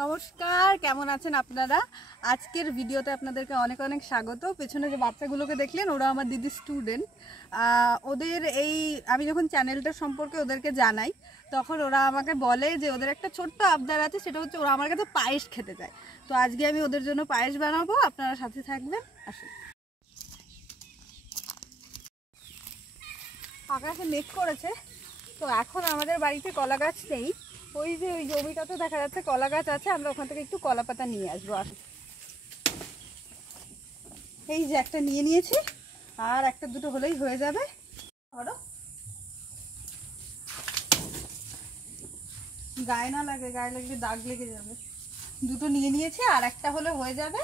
নমস্কার, কেমন আছেন আপনারা? আজকের ভিডিওতে আপনাদেরকে অনেক অনেক স্বাগত। পেছনে যে বাচ্চাগুলোকে দেখলেন ওরা আমার দিদির স্টুডেন্ট। ওদের আমি যখন চ্যানেলটা সম্পর্কে ওদেরকে জানাই তখন ওরা আমাকে বলে যে ওদের একটা ছোট্ট আবদার আছে, সেটা হচ্ছে ওরা আমার কাছে পায়েস খেতে চায়। তো আজকে আমি ওদের জন্য পায়েস বানাবো, আপনারা সাথে থাকবেন। আসুন। আকাশে মেঘ করেছে, তো এখন আমাদের বাড়িতে কলা গাছ নেই। ওই জমিটাতে দেখা যাচ্ছে কলা গাছ আছে, আমরা ওখান থেকে একটু কলা পাতা নিয়ে আসবো। আসুন। এই যে একটা নিয়ে নিয়েছি, আর একটা দুটো হলেই হয়ে যাবে। ধরো, গায়ে না লাগে, গায়ে লাগলে দাগ লেগে যাবে। দুটো নিয়ে নিয়েছি, আর একটা হলে হয়ে যাবে।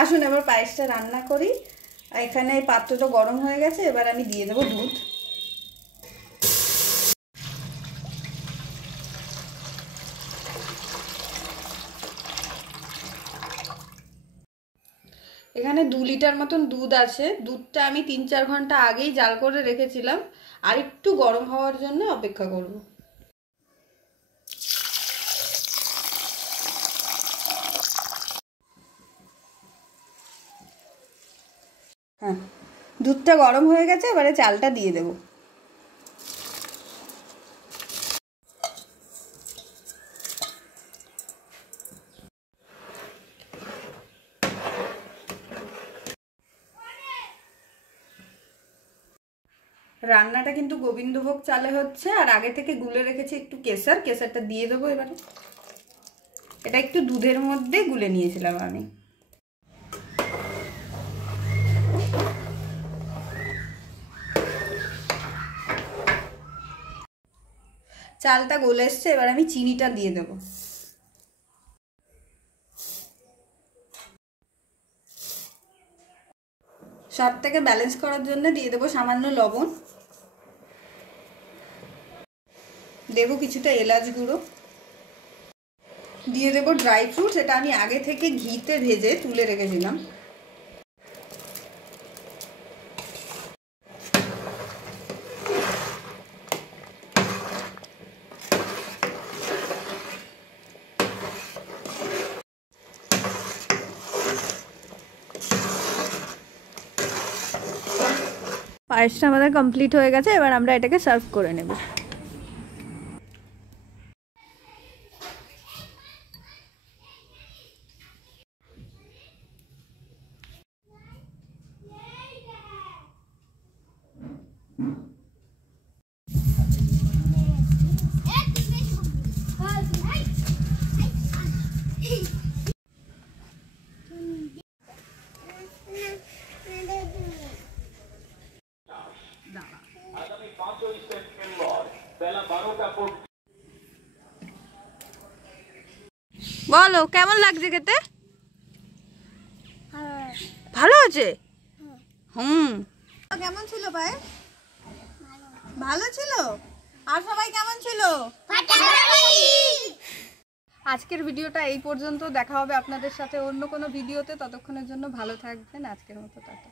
আসুন এবার পায়েসটা রান্না করি। এখানে পাত্রটা গরম হয়ে গেছে, এবার আমি দিয়ে দেবো দুধ। এখানে 2 লিটার মতন দুধ আছে। দুধটা আমি 3-4 ঘন্টা আগেই জাল করে রেখেছিলাম, আর একটু গরম হওয়ার জন্য অপেক্ষা করব। হ্যাঁ, দুধটা গরম হয়ে গেছে, এবারে চালটা দিয়ে দেব। রান্নাটা কিন্তু গোবিন্দভোগ চালে হচ্ছে, আর আগে থেকে গুলে রেখেছি একটু কেশরটা দিয়ে দেবো এবারে। এটা একটু দুধের মধ্যে গুলে নিয়েছিলাম আমি। চালটা গলে এসছে, এবার আমি চিনিটা দিয়ে দেবো। স্বাদটাকে ব্যালেন্স করার জন্য দিয়ে দেবো সামান্য লবণ, দেবো কিছুটা এলাচ গুঁড়ো, দিয়ে দেবো ড্রাই ফ্রুটস। এটা আমি আগে থেকে ঘিতে ভেজে তুলে রেখেছিলাম। পায়েসটা আমাদের কমপ্লিট হয়ে গেছে, এবার আমরা এটাকে সার্ভ করে নেব। বলো কেমন লাগছে খেতে? ভালো আছে। কেমন ছিল ভাই? ভালো ছিল। আর সবাই কেমন ছিল? আজকের ভিডিওটা এই পর্যন্ত। দেখা হবে আপনাদের সাথে অন্য কোনো ভিডিওতে। ততক্ষণের জন্য ভালো থাকবেন। আজকের মতো টাটা।